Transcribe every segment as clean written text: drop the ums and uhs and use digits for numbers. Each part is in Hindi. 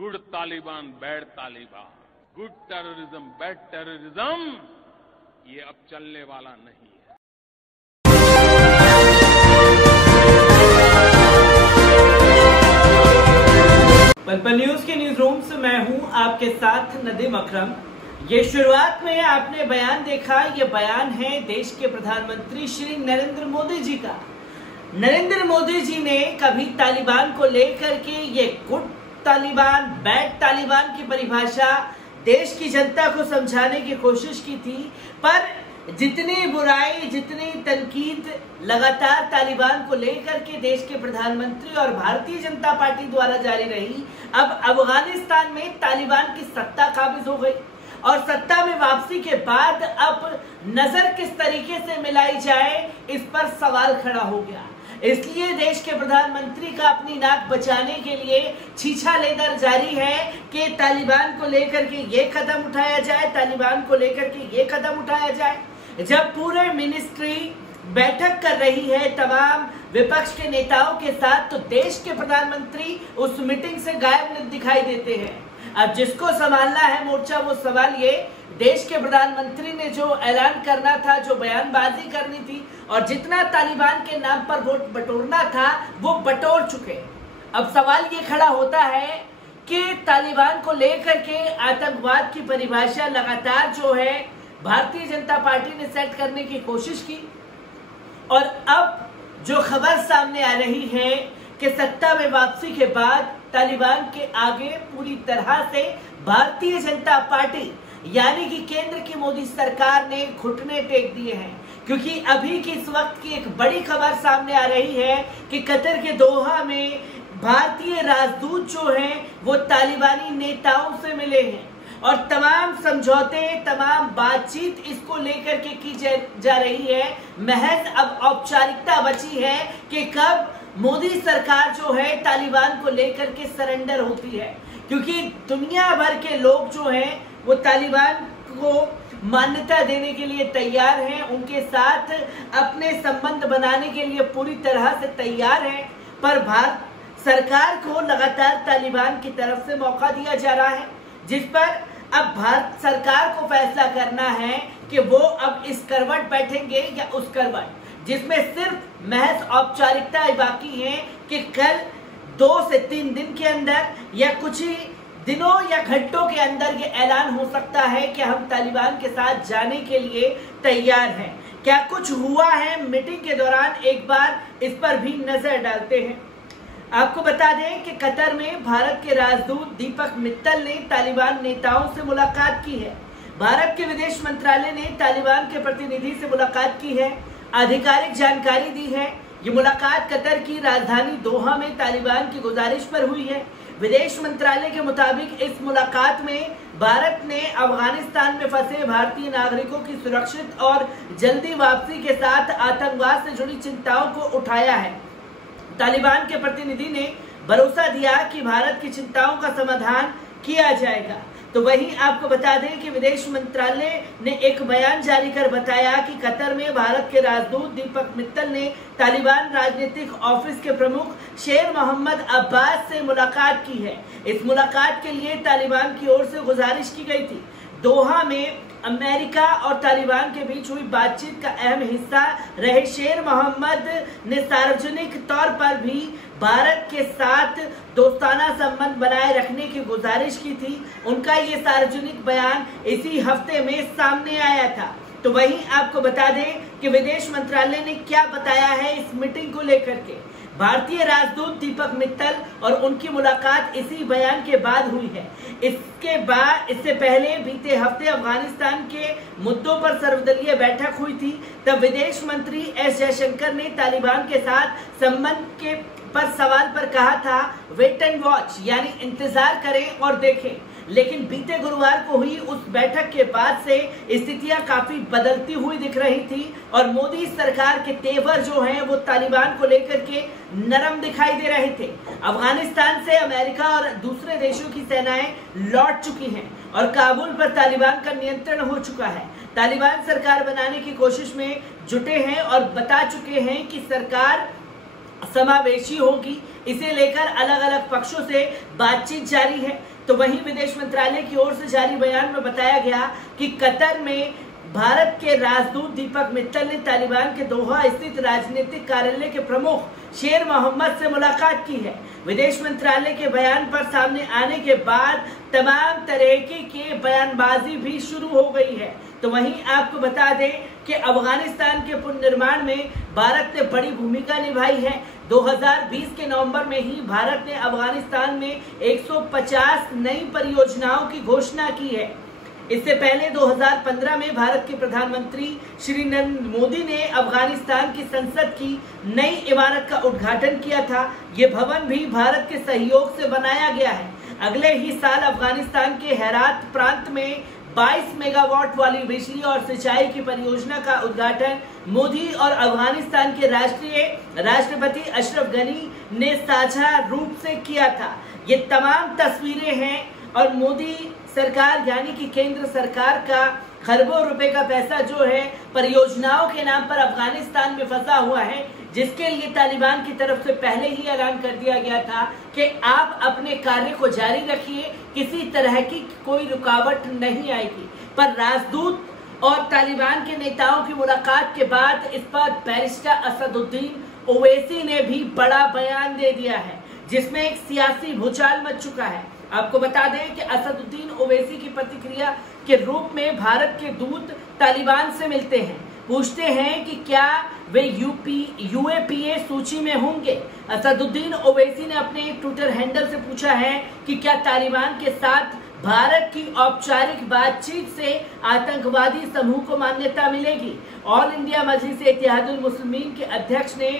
Good Taliban bad Taliban, good terrorism bad terrorism, ये अब चलने वाला नहीं है। पल-पल न्यूज के न्यूज रूम से मैं हूं आपके साथ नदीम अकरम। ये शुरुआत में आपने बयान देखा, ये बयान है देश के प्रधानमंत्री श्री नरेंद्र मोदी जी का। नरेंद्र मोदी जी ने कभी तालिबान को लेकर के ये गुड तालिबान बैड तालिबान की परिभाषा देश की जनता को समझाने की कोशिश की थी, पर जितनी बुराई जितनी तनकीद लगातार तालिबान को लेकर के देश के प्रधानमंत्री और भारतीय जनता पार्टी द्वारा जारी रही, अब अफगानिस्तान में तालिबान की सत्ता काबिज हो गई और सत्ता में वापसी के बाद अब नजर किस तरीके से मिलाई जाए, इस पर सवाल खड़ा हो गया। इसलिए देश के प्रधानमंत्री का अपनी नाक बचाने के लिए छीछा लेकर जारी है कि तालिबान को लेकर के ये कदम उठाया जाए, तालिबान को लेकर के ये कदम उठाया जाए। जब पूरे मिनिस्ट्री बैठक कर रही है तमाम विपक्ष के नेताओं के साथ, तो देश के प्रधानमंत्री उस मीटिंग से गायब दिखाई देते हैं। अब जिसको संभालना है मोर्चा, वो सवाल ये, देश के प्रधानमंत्री ने जो ऐलान करना था, जो बयानबाजी करनी थी और जितना तालिबान के नाम पर वोट बटोरना था, वो बटोर चुके। अब सवाल ये खड़ा होता है कि तालिबान को लेकर के आतंकवाद की परिभाषा लगातार जो है भारतीय जनता पार्टी ने सेट करने की कोशिश की, और अब जो खबर सामने आ रही है कि सत्ता में वापसी के बाद तालिबान के आगे पूरी तरह से भारतीय जनता पार्टी यानी कि केंद्र की मोदी सरकार ने घुटने टेक दिए हैं। क्योंकि अभी की इस वक्त की एक बड़ी खबर सामने आ रही है कि कतर के दोहा में भारतीय राजदूत जो हैं वो तालिबानी नेताओं से मिले हैं और तमाम समझौते, तमाम बातचीत इसको लेकर के की जा रही है। महज अब औपचारिकता बची है कि कब मोदी सरकार जो है तालिबान को लेकर के सरेंडर होती है, क्योंकि दुनिया भर के लोग जो हैं वो तालिबान को मान्यता देने के लिए तैयार हैं, उनके साथ अपने संबंध बनाने के लिए पूरी तरह से तैयार हैं, पर भारत सरकार को लगातार तालिबान की तरफ से मौका दिया जा रहा है, जिस पर अब भारत सरकार को फैसला करना है कि वो अब इस करवट बैठेंगे या उस करवट, जिसमें सिर्फ महज औपचारिकता बाकी है कि कल 2 से 3 दिन के अंदर या कुछ ही दिनों या घंटों के अंदर ये ऐलान हो सकता है कि हम तालिबान के साथ जाने के लिए तैयार हैं। क्या कुछ हुआ है मीटिंग के दौरान, एक बार इस पर भी नजर डालते हैं। आपको बता दें कि कतर में भारत के राजदूत दीपक मित्तल ने तालिबान नेताओं से मुलाकात की है। भारत के विदेश मंत्रालय ने तालिबान के प्रतिनिधि से मुलाकात की है, आधिकारिक जानकारी दी है। ये मुलाकात कतर की राजधानी दोहा में तालिबान की गुजारिश पर हुई है। विदेश मंत्रालय के मुताबिक इस मुलाकात में भारत ने अफगानिस्तान में फंसे भारतीय नागरिकों की सुरक्षित और जल्दी वापसी के साथ आतंकवाद से जुड़ी चिंताओं को उठाया है। तालिबान के प्रतिनिधि ने भरोसा दिया कि भारत की चिंताओं का समाधान किया जाएगा। तो वहीं आपको बता दें कि विदेश मंत्रालय ने एक बयान जारी कर बताया कि कतर में भारत के राजदूत दीपक मित्तल ने तालिबान राजनीतिक ऑफिस के प्रमुख शेर मोहम्मद अब्बास से मुलाकात की है। इस मुलाकात के लिए तालिबान की ओर से गुजारिश की गई थी। दोहा में अमेरिका और तालिबान के बीच हुई बातचीत का अहम हिस्सा रहे शेर मोहम्मद ने सार्वजनिक तौर पर भी भारत के साथ दोस्ताना संबंध बनाए रखने की गुजारिश की थी। उनका ये सार्वजनिक बयान इसी हफ्ते में सामने आया था। तो वहीं आपको बता दें कि विदेश मंत्रालय ने क्या बताया है इस मीटिंग को लेकर के। भारतीय राजदूत दीपक मित्तल और उनकी मुलाकात इसी बयान के बाद हुई है। इससे पहले बीते हफ्ते अफगानिस्तान के मुद्दों पर सर्वदलीय बैठक हुई थी। तब विदेश मंत्री एस जयशंकर ने तालिबान के साथ संबंध के पर सवाल पर कहा था, वेट एंड वॉच, यानी इंतजार करें और देखें। लेकिन बीते गुरुवार को हुई उस बैठक के बाद से स्थितियां काफी बदलती हुई दिख रही थी और मोदी सरकार के तेवर जो हैं वो तालिबान को लेकर के नरम दिखाई दे रहे थे। अफगानिस्तान से अमेरिका और दूसरे देशों की सेनाएं लौट चुकी हैं और काबुल पर तालिबान का नियंत्रण हो चुका है। तालिबान सरकार बनाने की कोशिश में जुटे हैं और बता चुके हैं कि सरकार समावेशी होगी। इसे लेकर अलग अलग पक्षों से बातचीत जारी है। तो वहीं विदेश मंत्रालय की ओर से जारी बयान में बताया गया कि कतर में भारत के राजदूत दीपक मित्तल ने तालिबान के दोहा स्थित राजनीतिक कार्यालय के प्रमुख शेर मोहम्मद से मुलाकात की है। विदेश मंत्रालय के बयान पर सामने आने के बाद तमाम तरह के बयानबाजी भी शुरू हो गई है। तो वहीं आपको बता दें कि अफगानिस्तान के पुनर्निर्माण में भारत ने बड़ी भूमिका निभाई है। 2020 के नवंबर में ही भारत ने अफगानिस्तान में 150 नई परियोजनाओं की घोषणा की है। इससे पहले 2015 में भारत के प्रधानमंत्री श्री नरेंद्र मोदी ने अफगानिस्तान की संसद की नई इमारत का उद्घाटन किया था। ये भवन भी भारत के सहयोग से बनाया गया है। अगले ही साल अफगानिस्तान के हेरात प्रांत में 22 मेगावाट वाली बिजली और सिंचाई की परियोजना का उद्घाटन मोदी और अफगानिस्तान के राष्ट्रपति अशरफ गनी ने साझा रूप से किया था। ये तमाम तस्वीरें हैं और मोदी सरकार यानी कि केंद्र सरकार का खरबों रुपए का पैसा जो है परियोजनाओं के नाम पर अफगानिस्तान में फंसा हुआ है, जिसके लिए तालिबान की तरफ से पहले ही ऐलान कर दिया गया था कि आप अपने कार्य को जारी रखिए, किसी तरह की कोई रुकावट नहीं आएगी। पर राजदूत और तालिबान के नेताओं की मुलाकात के बाद इस पर बैरिस्टर असदुद्दीन ओवैसी ने भी बड़ा बयान दे दिया है, जिसमें एक सियासी भूचाल मच चुका है। आपको बता दें कि असदुद्दीन ओवैसी की प्रतिक्रिया के रूप में भारत के दूत तालिबान से मिलते हैं, पूछते हैं कि क्या वे यूएपीए सूची में होंगे। असदुद्दीन ओवैसी ने अपने ट्विटर हैंडल से पूछा है कि क्या तालिबान के साथ भारत की औपचारिक बातचीत से आतंकवादी समूह को मान्यता मिलेगी। ऑल इंडिया मजलिस इत्तेहादुल मुस्लिमीन के अध्यक्ष ने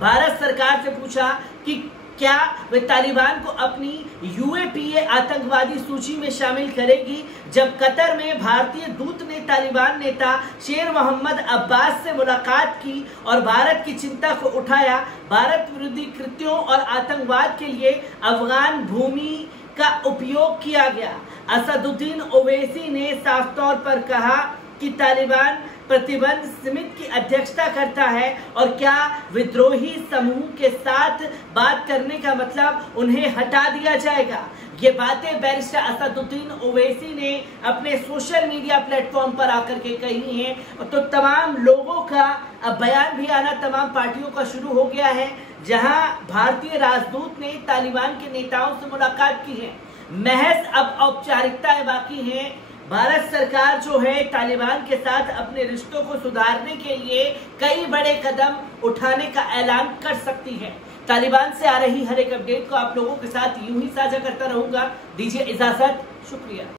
भारत सरकार से पूछा कि क्या वे तालिबान को अपनी यूएपीए आतंकवादी सूची में शामिल करेगी। जब कतर में भारतीय दूत ने तालिबान नेता शेर मोहम्मद अब्बास से मुलाकात की और भारत की चिंता को उठाया, भारत विरोधी कृत्यों और आतंकवाद के लिए अफगान भूमि का उपयोग किया गया। असदुद्दीन ओवैसी ने साफ तौर पर कहा कि तालिबान प्रतिबंध समिति की अध्यक्षता करता है और क्या विद्रोही समूह के साथ बात करने का मतलब उन्हें हटा दिया जाएगा। ये बातें बैरिस्टर असदुद्दीन ओवैसी ने अपने सोशल मीडिया प्लेटफॉर्म पर आकर के कही हैं। तो तमाम लोगों का अब बयान भी आना तमाम पार्टियों का शुरू हो गया है, जहां भारतीय राजदूत ने तालिबान के नेताओं से मुलाकात की है। महज अब औपचारिकताएं बाकी हैं। भारत सरकार जो है तालिबान के साथ अपने रिश्तों को सुधारने के लिए कई बड़े कदम उठाने का ऐलान कर सकती है। तालिबान से आ रही हर एक अपडेट को आप लोगों के साथ यूं ही साझा करता रहूंगा। दीजिए इजाजत, शुक्रिया।